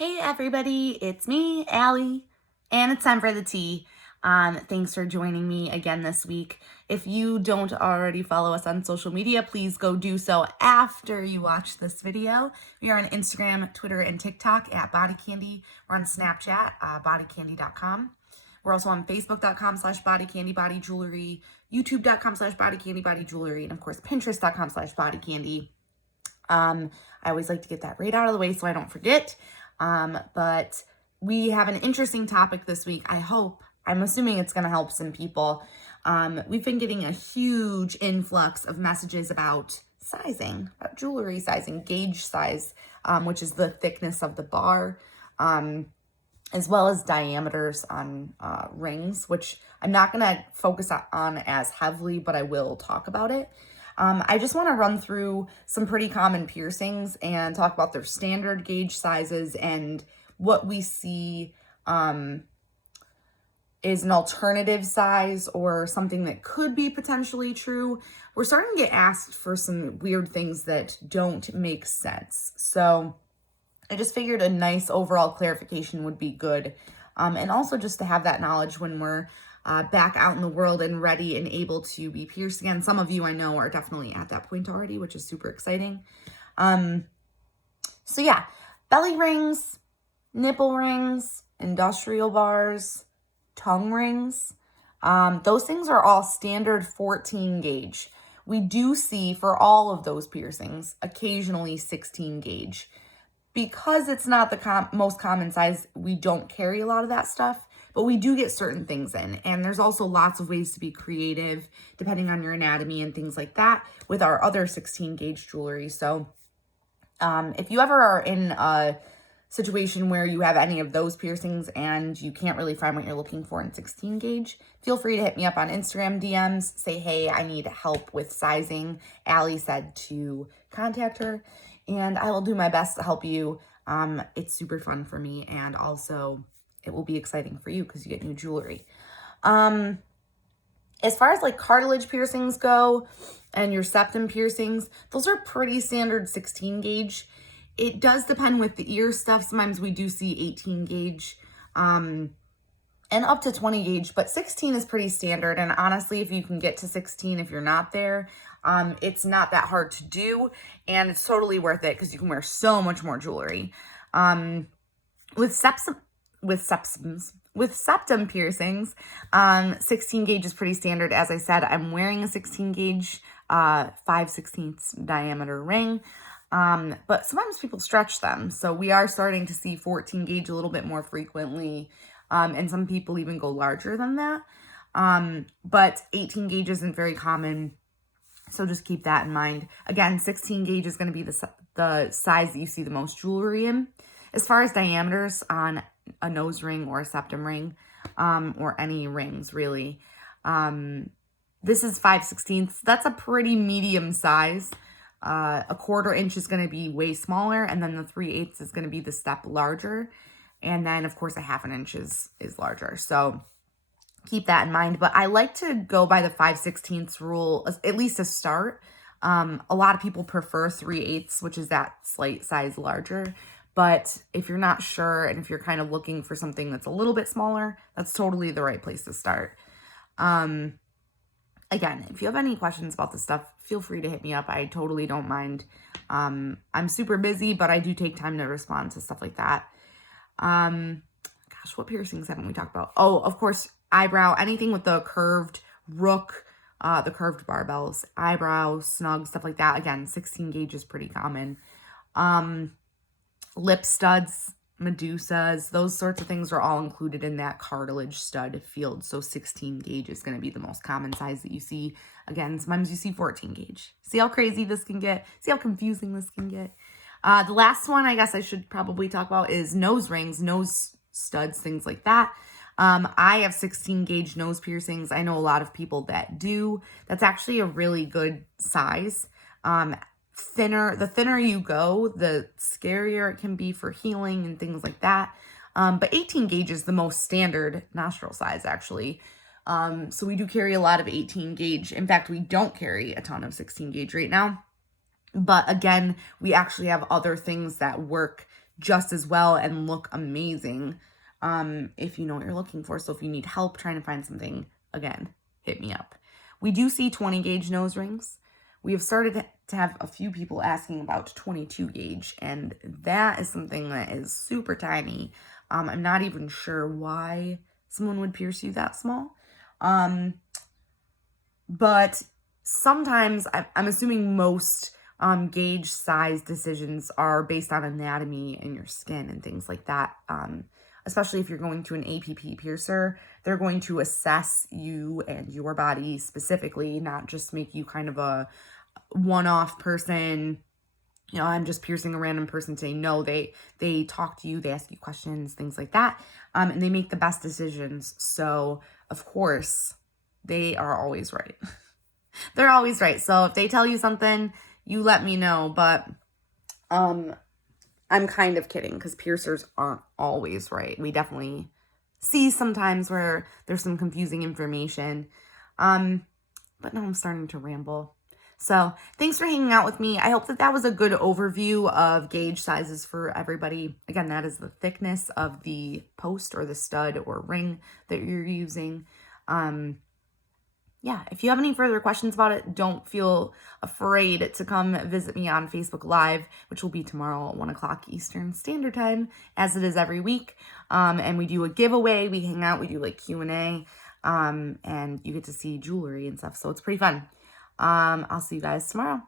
Hey everybody, it's me, Allie, and it's time for the tea. Thanks for joining me again this week. If you don't already follow us on social media, please go do so after you watch this video. We are on Instagram, Twitter, and TikTok at BodyCandy. We're on Snapchat, bodycandy.com. We're also on Facebook.com/bodycandy, YouTube.com/bodycandy, and of course Pinterest.com/bodycandy. I always like to get that right out of the way so I don't forget. But we have an interesting topic this week. I'm assuming it's going to help some people. We've been getting a huge influx of messages about sizing, about jewelry sizing, gauge size, which is the thickness of the bar, as well as diameters on rings, which I'm not going to focus on as heavily, but I will talk about it. I just want to run through some pretty common piercings and talk about their standard gauge sizes and what we see is an alternative size or something that could be potentially true. We're starting to get asked for some weird things that don't make sense. So I just figured a nice overall clarification would be good. And also just to have that knowledge when we're back out in the world and ready and able to be pierced again. Some of you I know are definitely at that point already, which is super exciting. So yeah, belly rings, nipple rings, industrial bars, tongue rings. Those things are all standard 14 gauge. We do see for all of those piercings, occasionally 16 gauge. Because it's not the most common size, we don't carry a lot of that stuff. But we do get certain things in, and there's also lots of ways to be creative depending on your anatomy and things like that with our other 16 gauge jewelry. So if you ever are in a situation where you have any of those piercings and you can't really find what you're looking for in 16 gauge, feel free to hit me up on Instagram DMs. Say, hey, I need help with sizing. Allie said to contact her, and I will do my best to help you. It's super fun for me, and also it will be exciting for you because you get new jewelry. As far as like cartilage piercings go and your septum piercings, those are pretty standard 16 gauge. It does depend with the ear stuff. Sometimes we do see 18 gauge and up to 20 gauge, but 16 is pretty standard. And honestly, if you can get to 16, if you're not there, it's not that hard to do, and it's totally worth it because you can wear so much more jewelry. With septum piercings, 16 gauge is pretty standard. As I said, I'm wearing a 16 gauge, 5/16 diameter ring. But sometimes people stretch them. So we are starting to see 14 gauge a little bit more frequently. And some people even go larger than that. But 18 gauge isn't very common. So just keep that in mind. Again, 16 gauge is going to be the size that you see the most jewelry in. As far as diameters on a nose ring or a septum ring, or any rings really, this is 5/16. That's a pretty medium size. A 1/4 inch is going to be way smaller, and then the 3/8 is going to be the step larger, and then of course a 1/2 inch is larger. So keep that in mind. But I like to go by the 5/16 rule, at least to start. A lot of people prefer 3/8, which is that slight size larger. But if you're not sure, and if you're kind of looking for something that's a little bit smaller, that's totally the right place to start. Again, if you have any questions about this stuff, feel free to hit me up. I totally don't mind. I'm super busy, but I do take time to respond to stuff like that. Gosh, what piercings haven't we talked about? Oh, of course, eyebrow, anything with the curved rook, the curved barbells, eyebrow, snug, stuff like that. Again, 16 gauge is pretty common. Lip studs, medusas, those sorts of things are all included in that cartilage stud field. So 16 gauge is going to be the most common size that you see. Again, sometimes you see 14 gauge. See how crazy this can get? See how confusing this can get? The last one I guess I should probably talk about is nose rings, nose studs, things like that. I have 16 gauge nose piercings. I know a lot of people that do. That's actually a really good size. The thinner you go, the scarier it can be for healing and things like that. But 18 gauge is the most standard nostril size, actually. So we do carry a lot of 18 gauge. In fact, we don't carry a ton of 16 gauge right now. But again, we actually have other things that work just as well and look amazing if you know what you're looking for. So if you need help trying to find something, again, hit me up. We do see 20 gauge nose rings. We have started to have a few people asking about 22 gauge, and that is something that is super tiny. I'm not even sure why someone would pierce you that small. But sometimes, I'm assuming most gauge size decisions are based on anatomy and your skin and things like that. Especially if you're going to an APP piercer, they're going to assess you and your body specifically, not just make you kind of a one-off person. You know, I'm just piercing a random person today. No, they talk to you, they ask you questions, things like that, and they make the best decisions. So, of course, they are always right. They're always right. So if they tell you something, you let me know. But I'm kind of kidding, because piercers aren't always right. We definitely see sometimes where there's some confusing information. But now I'm starting to ramble. So thanks for hanging out with me. I hope that that was a good overview of gauge sizes for everybody. Again, that is the thickness of the post or the stud or ring that you're using. Yeah, if you have any further questions about it, don't feel afraid to come visit me on Facebook Live, which will be tomorrow at 1 o'clock Eastern Standard Time, as it is every week. And we do a giveaway. We hang out. We do like Q&A. And you get to see jewelry and stuff. So it's pretty fun. I'll see you guys tomorrow.